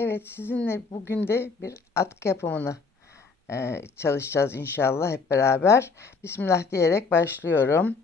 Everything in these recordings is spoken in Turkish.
Evet, sizinle bugün de bir atkı yapımını e, çalışacağız inşallah hep beraber. Bismillah diyerek başlıyorum.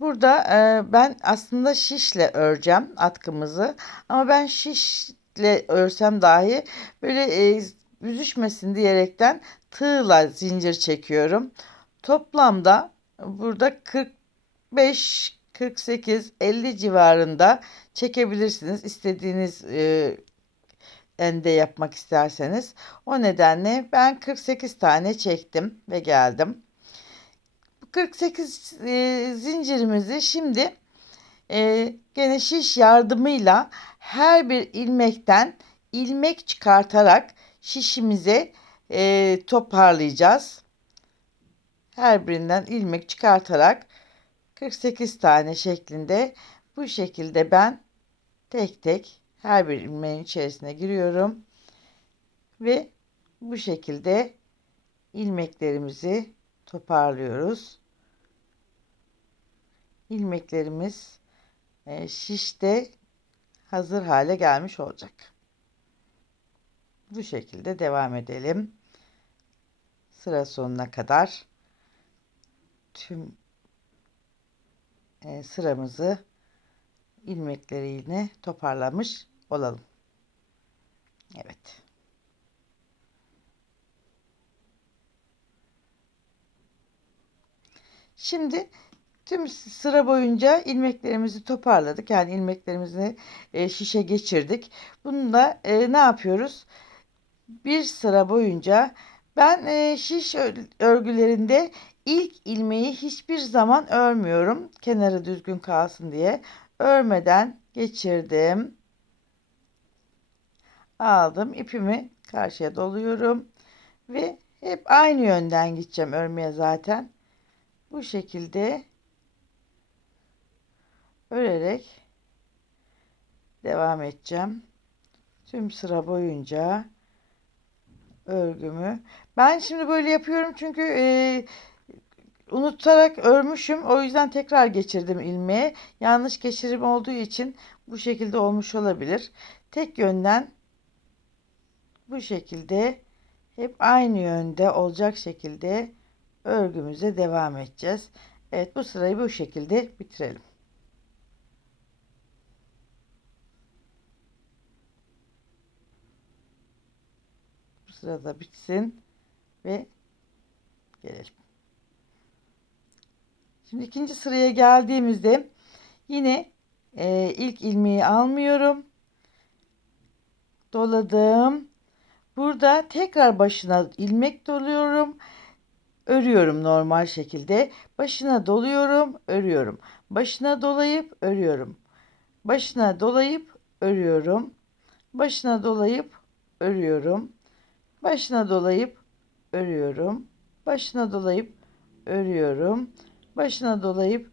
Burada e, ben aslında şişle öreceğim atkımızı. Ama ben şişle örsem dahi böyle e, büzüşmesin diyerekten tığla zincir çekiyorum. Toplamda burada 45 48 50 civarında çekebilirsiniz. İstediğiniz e, ende yapmak isterseniz. O nedenle ben 48 tane çektim ve geldim. Bu 48 e, zincirimizi şimdi e, gene şiş yardımıyla her bir ilmekten ilmek çıkartarak şişimize e, toparlayacağız. Her birinden ilmek çıkartarak 48 tane şeklinde bu şekilde ben tek tek her bir ilmeğin içerisine giriyorum ve bu şekilde ilmeklerimizi toparlıyoruz. İlmeklerimiz e, şişte hazır hale gelmiş olacak. Bu şekilde devam edelim. Sıra sonuna kadar tüm e, sıramızı ilmekleriyle toparlamış olalım. Evet. Şimdi tüm sıra boyunca ilmeklerimizi toparladık. Yani ilmeklerimizi e, şişe geçirdik. Bununla e, ne yapıyoruz? Bir sıra boyunca ben e, şiş örgülerinde ilk ilmeği hiçbir zaman örmüyorum. Kenarı düzgün kalsın diye. Örmeden geçirdim. Aldım. ipimi karşıya doluyorum. Ve hep aynı yönden gideceğim örmeye zaten. Bu şekilde örerek devam edeceğim. Tüm sıra boyunca örgümü. Ben şimdi böyle yapıyorum çünkü e, unutarak örmüşüm. O yüzden tekrar geçirdim ilmeğe. Yanlış geçirim olduğu için bu şekilde olmuş olabilir. Tek yönden bu şekilde hep aynı yönde olacak şekilde örgümüze devam edeceğiz. Evet bu sırayı bu şekilde bitirelim. Bu sırada bitsin ve gelelim. Şimdi ikinci sıraya geldiğimizde yine e, ilk ilmeği almıyorum. Doladım. Burada tekrar başına ilmek doluyorum. Örüyorum normal şekilde. Başına doluyorum, örüyorum. Başına dolayıp örüyorum. Başına dolayıp örüyorum. Başına dolayıp örüyorum. Başına dolayıp örüyorum. Başına dolayıp örüyorum başına dolayıp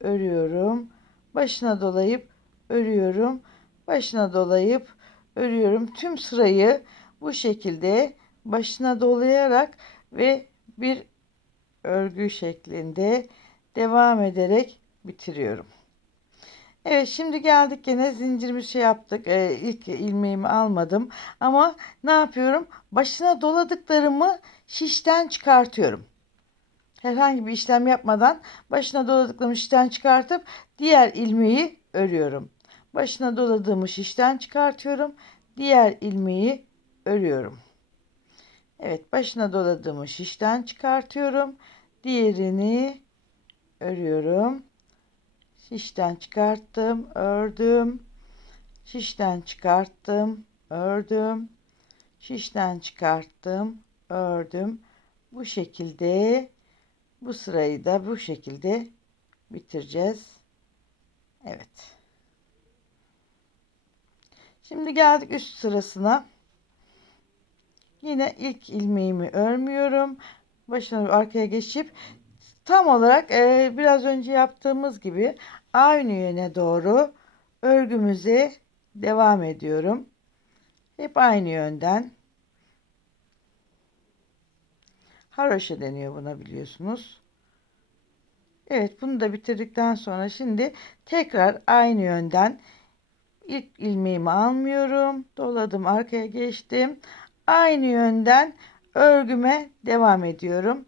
örüyorum. Başına dolayıp örüyorum. Başına dolayıp örüyorum. Tüm sırayı bu şekilde başına dolayarak ve bir örgü şeklinde devam ederek bitiriyorum. Evet şimdi geldik yine zincirimi şey yaptık. Ee, ilk ilmeğimi almadım. Ama ne yapıyorum? Başına doladıklarımı şişten çıkartıyorum herhangi bir işlem yapmadan başına doladıklarımı şişten çıkartıp diğer ilmeği örüyorum. Başına doladığımı şişten çıkartıyorum. Diğer ilmeği örüyorum. Evet başına doladığımı şişten çıkartıyorum. Diğerini örüyorum. Şişten çıkarttım, ördüm. Şişten çıkarttım, ördüm. Şişten çıkarttım, ördüm. Bu şekilde bu sırayı da bu şekilde bitireceğiz. Evet. Şimdi geldik üst sırasına. Yine ilk ilmeğimi örmüyorum. Başına arkaya geçip tam olarak e, biraz önce yaptığımız gibi aynı yöne doğru örgümüze devam ediyorum. Hep aynı yönden Haroşa deniyor buna biliyorsunuz. Evet bunu da bitirdikten sonra şimdi tekrar aynı yönden İlk ilmeğimi almıyorum. Doladım arkaya geçtim. Aynı yönden örgüme devam ediyorum.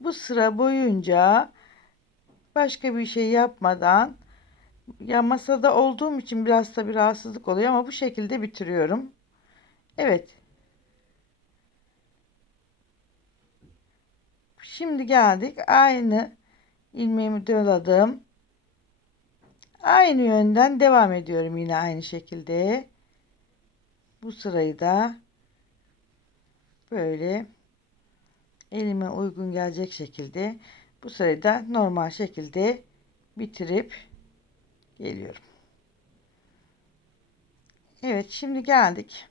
Bu sıra boyunca başka bir şey yapmadan ya masada olduğum için biraz tabi rahatsızlık oluyor ama bu şekilde bitiriyorum. Evet. Şimdi geldik. Aynı ilmeğimi doladım. Aynı yönden devam ediyorum yine aynı şekilde. Bu sırayı da böyle elime uygun gelecek şekilde bu sırayı da normal şekilde bitirip geliyorum. Evet şimdi geldik.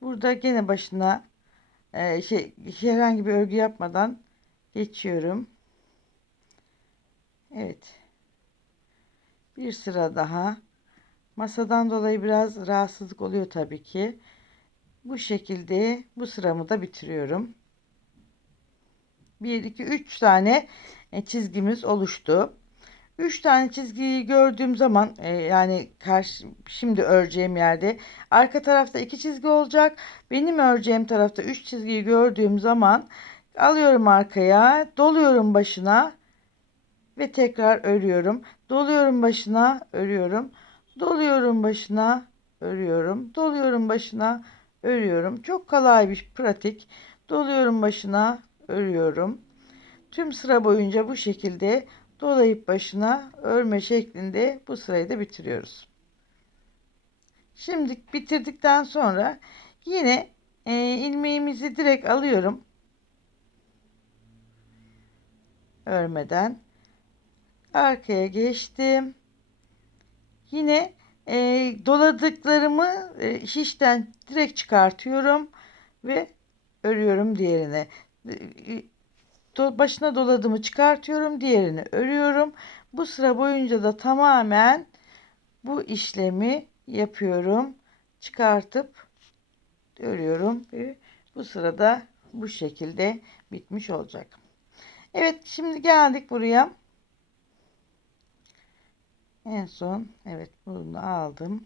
Burada gene başına e, şey herhangi bir örgü yapmadan geçiyorum. Evet. Bir sıra daha. Masadan dolayı biraz rahatsızlık oluyor tabii ki. Bu şekilde bu sıramı da bitiriyorum. 1 2 3 tane e, çizgimiz oluştu. 3 tane çizgiyi gördüğüm zaman e, yani karşı şimdi öreceğim yerde arka tarafta 2 çizgi olacak. Benim öreceğim tarafta 3 çizgiyi gördüğüm zaman alıyorum arkaya, doluyorum başına ve tekrar örüyorum. Doluyorum başına, örüyorum. Doluyorum başına, örüyorum. Doluyorum başına, örüyorum. Çok kolay bir pratik. Doluyorum başına, örüyorum. Tüm sıra boyunca bu şekilde dolayıp başına örme şeklinde bu sırayı da bitiriyoruz. Şimdi bitirdikten sonra yine e, ilmeğimizi direkt alıyorum. Örmeden arkaya geçtim. Yine e, doladıklarımı e, şişten direkt çıkartıyorum ve örüyorum diğerine. Do, başına doladığımı çıkartıyorum, diğerini örüyorum. Bu sıra boyunca da tamamen bu işlemi yapıyorum. Çıkartıp örüyorum ve bu sırada bu şekilde bitmiş olacak. Evet şimdi geldik buraya. En son evet bunu aldım.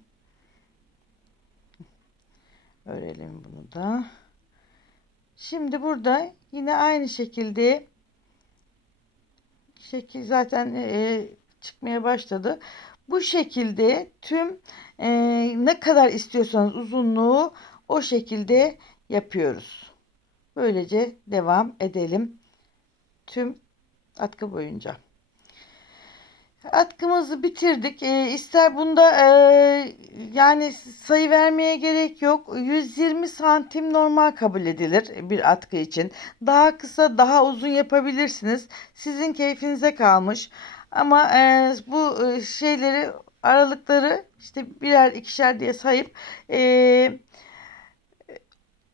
Örelim bunu da. Şimdi burada yine aynı şekilde şekil zaten e, çıkmaya başladı. Bu şekilde tüm e, ne kadar istiyorsanız uzunluğu o şekilde yapıyoruz. Böylece devam edelim tüm atkı boyunca. Atkımızı bitirdik. E, ister bunda e, yani sayı vermeye gerek yok. 120 santim normal kabul edilir bir atkı için. Daha kısa daha uzun yapabilirsiniz. Sizin keyfinize kalmış. Ama e, bu e, şeyleri aralıkları işte birer ikişer diye sayıp e,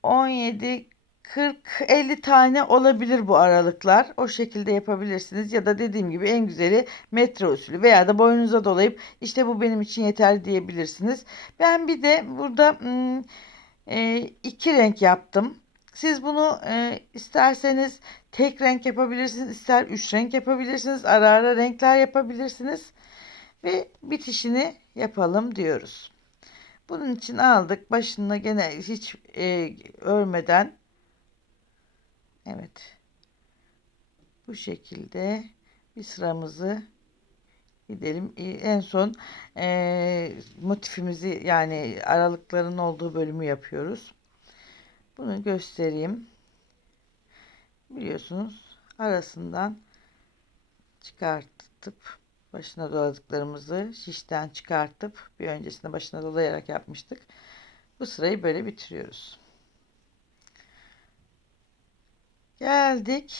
17 40-50 tane olabilir bu aralıklar. O şekilde yapabilirsiniz. Ya da dediğim gibi en güzeli metre usulü veya da boynunuza dolayıp işte bu benim için yeterli diyebilirsiniz. Ben bir de burada hmm, e, iki renk yaptım. Siz bunu e, isterseniz tek renk yapabilirsiniz, ister üç renk yapabilirsiniz, ara ara renkler yapabilirsiniz ve bitişini yapalım diyoruz. Bunun için aldık başına gene hiç e, örmeden Evet. Bu şekilde bir sıramızı gidelim. En son e, motifimizi yani aralıkların olduğu bölümü yapıyoruz. Bunu göstereyim. Biliyorsunuz arasından çıkartıp başına doladıklarımızı şişten çıkartıp bir öncesinde başına dolayarak yapmıştık. Bu sırayı böyle bitiriyoruz. Geldik.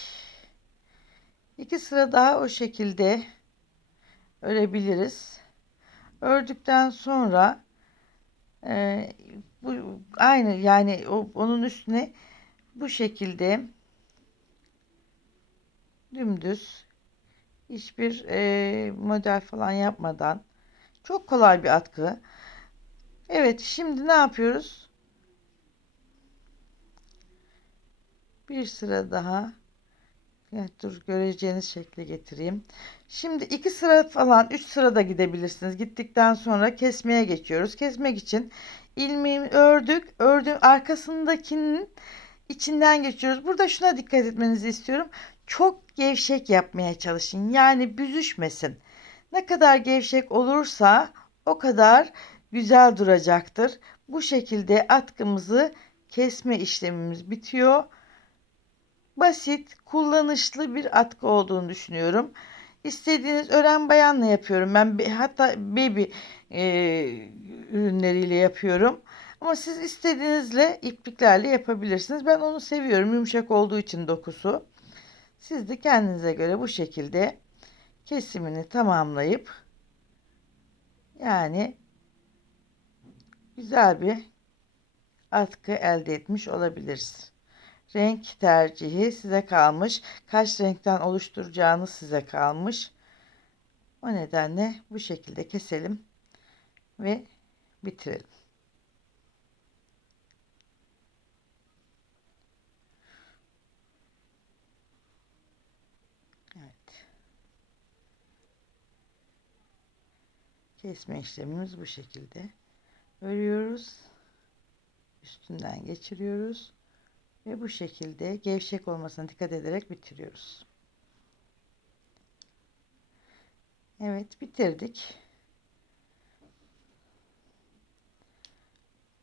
İki sıra daha o şekilde örebiliriz. Ördükten sonra e, bu aynı yani o, onun üstüne bu şekilde dümdüz hiçbir e, model falan yapmadan çok kolay bir atkı. Evet şimdi ne yapıyoruz? Bir sıra daha Evet, dur göreceğiniz şekle getireyim. Şimdi iki sıra falan üç sırada gidebilirsiniz. Gittikten sonra kesmeye geçiyoruz. Kesmek için ilmeğimi ördük. Ördüğüm arkasındakinin içinden geçiyoruz. Burada şuna dikkat etmenizi istiyorum. Çok gevşek yapmaya çalışın. Yani büzüşmesin. Ne kadar gevşek olursa o kadar güzel duracaktır. Bu şekilde atkımızı kesme işlemimiz bitiyor. Basit, kullanışlı bir atkı olduğunu düşünüyorum. İstediğiniz ören bayanla yapıyorum. Ben be- hatta baby e, ürünleriyle yapıyorum. Ama siz istediğinizle ipliklerle yapabilirsiniz. Ben onu seviyorum. Yumuşak olduğu için dokusu. Siz de kendinize göre bu şekilde kesimini tamamlayıp yani güzel bir atkı elde etmiş olabiliriz. Renk tercihi size kalmış. Kaç renkten oluşturacağınız size kalmış. O nedenle bu şekilde keselim ve bitirelim. Evet. Kesme işlemimiz bu şekilde. Örüyoruz. Üstünden geçiriyoruz. Ve bu şekilde gevşek olmasına dikkat ederek bitiriyoruz. Evet bitirdik.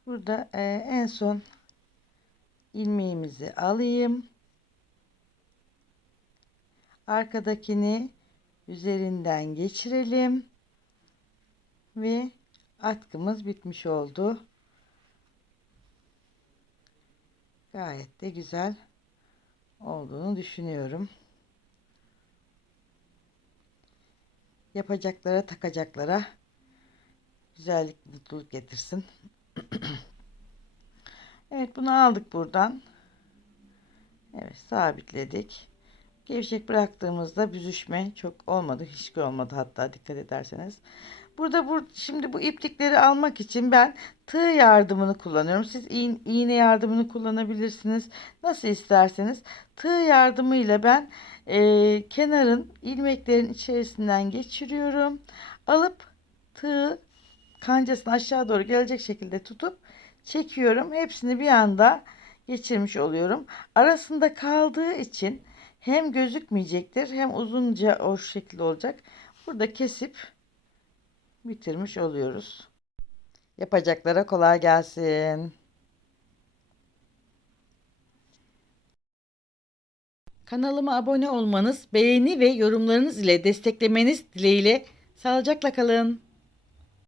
Burada e, en son ilmeğimizi alayım. Arkadakini üzerinden geçirelim. Ve atkımız bitmiş oldu. Gayet de güzel olduğunu düşünüyorum. Yapacaklara, takacaklara güzellik, mutluluk getirsin. evet, bunu aldık buradan. Evet, sabitledik. Gevşek bıraktığımızda büzüşme çok olmadı. Hiç olmadı hatta dikkat ederseniz. Burada bu şimdi bu iplikleri almak için ben tığ yardımını kullanıyorum. Siz iğne yardımını kullanabilirsiniz. Nasıl isterseniz. Tığ yardımıyla ben e, kenarın ilmeklerin içerisinden geçiriyorum. Alıp tığ kancasını aşağı doğru gelecek şekilde tutup çekiyorum. Hepsini bir anda geçirmiş oluyorum. Arasında kaldığı için hem gözükmeyecektir hem uzunca o şekilde olacak. Burada kesip bitirmiş oluyoruz. Yapacaklara kolay gelsin. Kanalıma abone olmanız, beğeni ve yorumlarınız ile desteklemeniz dileğiyle sağlıcakla kalın.